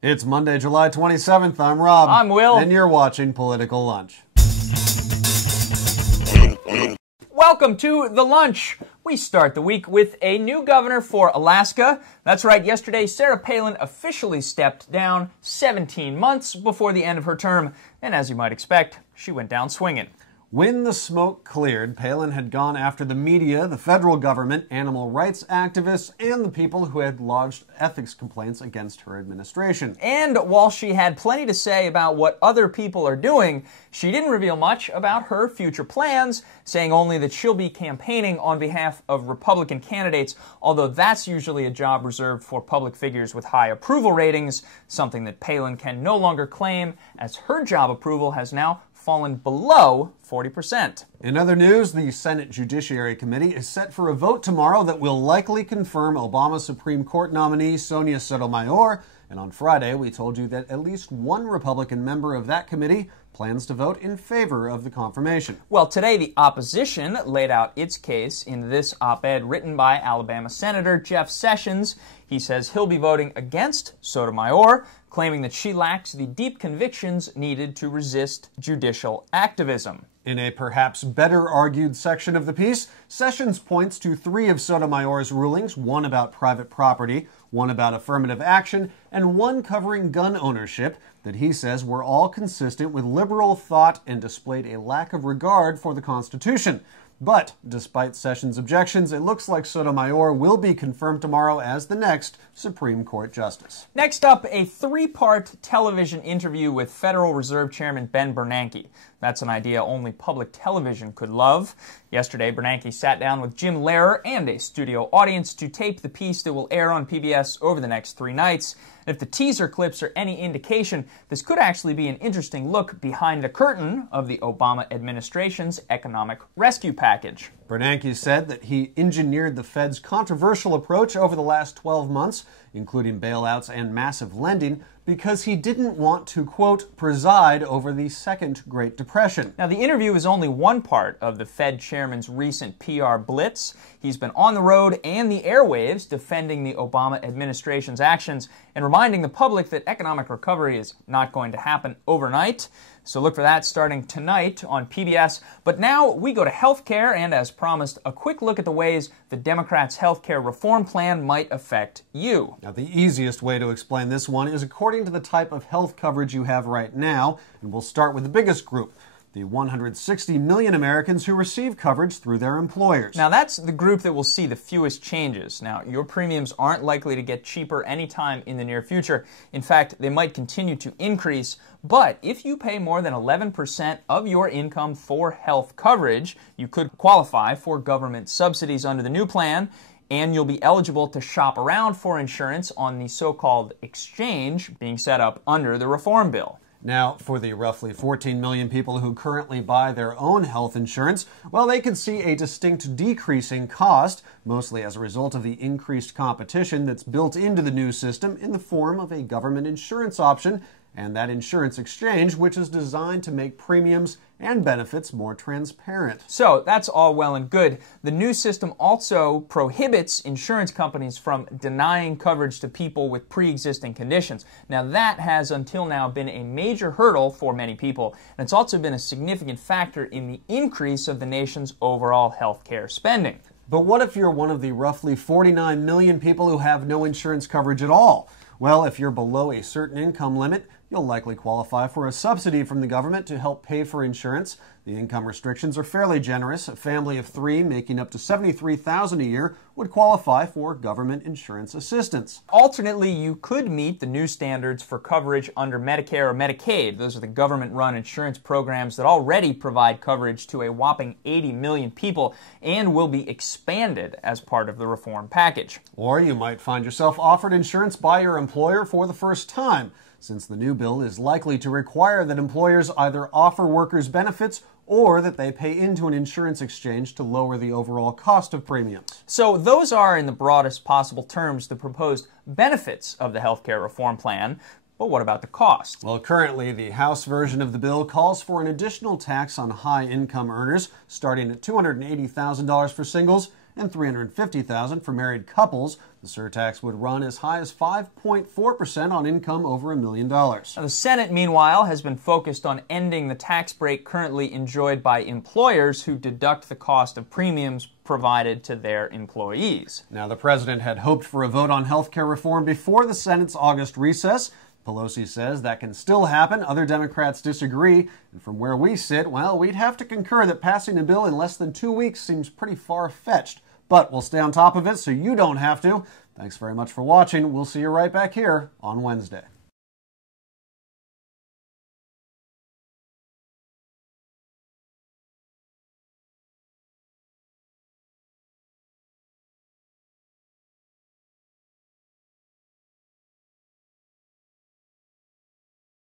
It's Monday, July 27th. I'm Rob. I'm Will. And you're watching Political Lunch. Welcome to The Lunch. We start the week with a new governor for Alaska. That's right, yesterday Sarah Palin officially stepped down 17 months before the end of her term. And as you might expect, she went down swinging. When the smoke cleared, Palin had gone after the media, the federal government, animal rights activists, and the people who had lodged ethics complaints against her administration. And while she had plenty to say about what other people are doing, she didn't reveal much about her future plans, saying only that she'll be campaigning on behalf of Republican candidates, although that's usually a job reserved for public figures with high approval ratings, something that Palin can no longer claim, as her job approval has now fallen below 40%. In other news, the Senate Judiciary Committee is set for a vote tomorrow that will likely confirm Obama Supreme Court nominee Sonia Sotomayor. And on Friday, we told you that at least one Republican member of that committee plans to vote in favor of the confirmation. Well, today the opposition laid out its case in this op-ed written by Alabama Senator Jeff Sessions. He says he'll be voting against Sotomayor, claiming that she lacks the deep convictions needed to resist judicial activism. In a perhaps better argued section of the piece, Sessions points to three of Sotomayor's rulings, one about private property, one about affirmative action, and one covering gun ownership, that he says were all consistent with liberal thought and displayed a lack of regard for the Constitution. But, despite Sessions' objections, it looks like Sotomayor will be confirmed tomorrow as the next Supreme Court Justice. Next up, a three-part television interview with Federal Reserve Chairman Ben Bernanke. That's an idea only public television could love. Yesterday, Bernanke sat down with Jim Lehrer and a studio audience to tape the piece that will air on PBS over the next 3 nights. And if the teaser clips are any indication, this could actually be an interesting look behind the curtain of the Obama administration's economic rescue package. Bernanke said that he engineered the Fed's controversial approach over the last 12 months, including bailouts and massive lending, because he didn't want to, quote, preside over the Second Great Depression. Now, the interview is only one part of the Fed chairman's recent PR blitz. He's been on the road and the airwaves defending the Obama administration's actions and reminding the public that economic recovery is not going to happen overnight. So look for that starting tonight on PBS. But now we go to healthcare, and as promised, a quick look at the ways the Democrats' healthcare reform plan might affect you. Now, the easiest way to explain this one is according to the type of health coverage you have right now, and we'll start with the biggest group, the 160 million Americans who receive coverage through their employers. Now, that's the group that will see the fewest changes. Now, your premiums aren't likely to get cheaper anytime in the near future. In fact, they might continue to increase. But if you pay more than 11% of your income for health coverage, you could qualify for government subsidies under the new plan, and you'll be eligible to shop around for insurance on the so-called exchange being set up under the reform bill. Now, for the roughly 14 million people who currently buy their own health insurance, well, they could see a distinct decrease in cost, mostly as a result of the increased competition that's built into the new system in the form of a government insurance option, and that insurance exchange, which is designed to make premiums and benefits more transparent. So that's all well and good. The new system also prohibits insurance companies from denying coverage to people with pre-existing conditions. Now that has until now been a major hurdle for many people, and it's also been a significant factor in the increase of the nation's overall healthcare spending. But what if you're one of the roughly 49 million people who have no insurance coverage at all? Well, if you're below a certain income limit, you'll likely qualify for a subsidy from the government to help pay for insurance. The income restrictions are fairly generous. A family of 3 making up to $73,000 a year would qualify for government insurance assistance. Alternately, you could meet the new standards for coverage under Medicare or Medicaid. Those are the government-run insurance programs that already provide coverage to a whopping 80 million people and will be expanded as part of the reform package. Or you might find yourself offered insurance by your employer for the first time, since the new bill is likely to require that employers either offer workers benefits or that they pay into an insurance exchange to lower the overall cost of premiums. So those are, in the broadest possible terms, the proposed benefits of the healthcare reform plan. But what about the cost? Well, currently, the House version of the bill calls for an additional tax on high-income earners, starting at $280,000 for singles and $350,000 for married couples. The surtax would run as high as 5.4% on income over $1 million. Now, the Senate, meanwhile, has been focused on ending the tax break currently enjoyed by employers who deduct the cost of premiums provided to their employees. Now, the president had hoped for a vote on health care reform before the Senate's August recess. Pelosi says that can still happen. Other Democrats disagree. And from where we sit, well, we'd have to concur that passing a bill in less than 2 weeks seems pretty far-fetched. But we'll stay on top of it so you don't have to. Thanks very much for watching. We'll see you right back here on Wednesday.